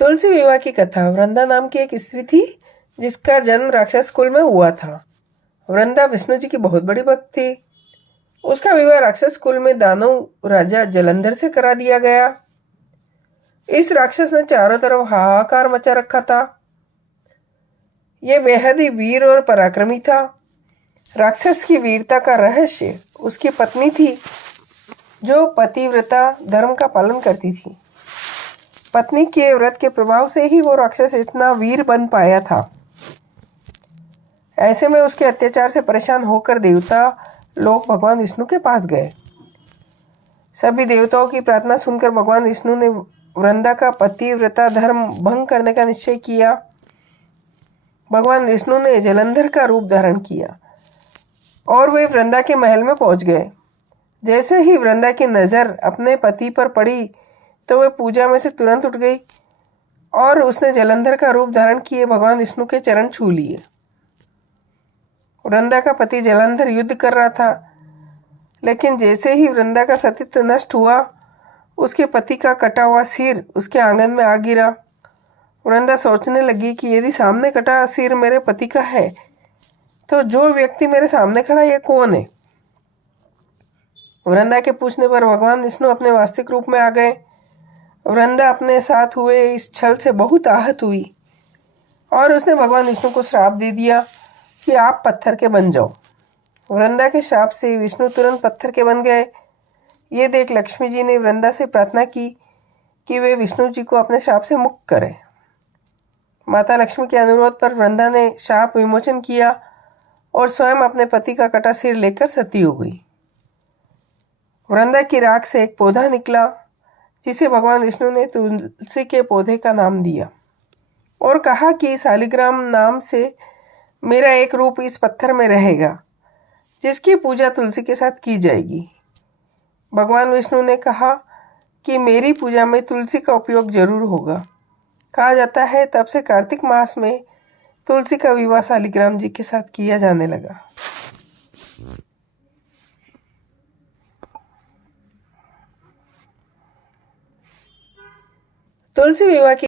तुलसी विवाह की कथा। वृंदा नाम की एक स्त्री थी जिसका जन्म राक्षस कुल में हुआ था। वृंदा विष्णु जी की बहुत बड़ी भक्त थी। उसका विवाह राक्षस कुल में दानव राजा जलंधर से करा दिया गया। इस राक्षस ने चारों तरफ हाहाकार मचा रखा था। यह बेहद ही वीर और पराक्रमी था। राक्षस की वीरता का रहस्य उसकी पत्नी थी, जो पतिव्रता धर्म का पालन करती थी। पत्नी के व्रत के प्रभाव से ही वो राक्षस इतना वीर बन पाया था। ऐसे में उसके अत्याचार से परेशान होकर देवता लोग भगवान विष्णु के पास गए। सभी देवताओं की प्रार्थना सुनकर भगवान विष्णु ने वृंदा का पतिव्रता धर्म भंग करने का निश्चय किया। भगवान विष्णु ने जलंधर का रूप धारण किया और वे वृंदा के महल में पहुंच गए। जैसे ही वृंदा की नजर अपने पति पर पड़ी तो वह पूजा में से तुरंत उठ गई और उसने जलंधर का रूप धारण किए भगवान विष्णु के चरण छू लिए। वृंदा का पति जलंधर युद्ध कर रहा था, लेकिन जैसे ही वृंदा का सतीत्व नष्ट हुआ, उसके पति का कटा हुआ सिर उसके आंगन में आ गिरा। वृंदा सोचने लगी कि यदि सामने कटा सिर मेरे पति का है तो जो व्यक्ति मेरे सामने खड़ा यह कौन है। वृंदा के पूछने पर भगवान विष्णु अपने वास्तविक रूप में आ गए। वृंदा अपने साथ हुए इस छल से बहुत आहत हुई और उसने भगवान विष्णु को श्राप दे दिया कि आप पत्थर के बन जाओ। वृंदा के श्राप से विष्णु तुरंत पत्थर के बन गए। ये देख लक्ष्मी जी ने वृंदा से प्रार्थना की कि वे विष्णु जी को अपने श्राप से मुक्त करें। माता लक्ष्मी के अनुरोध पर वृंदा ने श्राप विमोचन किया और स्वयं अपने पति का कटा सिर लेकर सती हो गई। वृंदा की राख से एक पौधा निकला जिसे भगवान विष्णु ने तुलसी के पौधे का नाम दिया और कहा कि शालिग्राम नाम से मेरा एक रूप इस पत्थर में रहेगा जिसकी पूजा तुलसी के साथ की जाएगी। भगवान विष्णु ने कहा कि मेरी पूजा में तुलसी का उपयोग जरूर होगा। कहा जाता है तब से कार्तिक मास में तुलसी का विवाह शालिग्राम जी के साथ किया जाने लगा। तुलसी विवाह की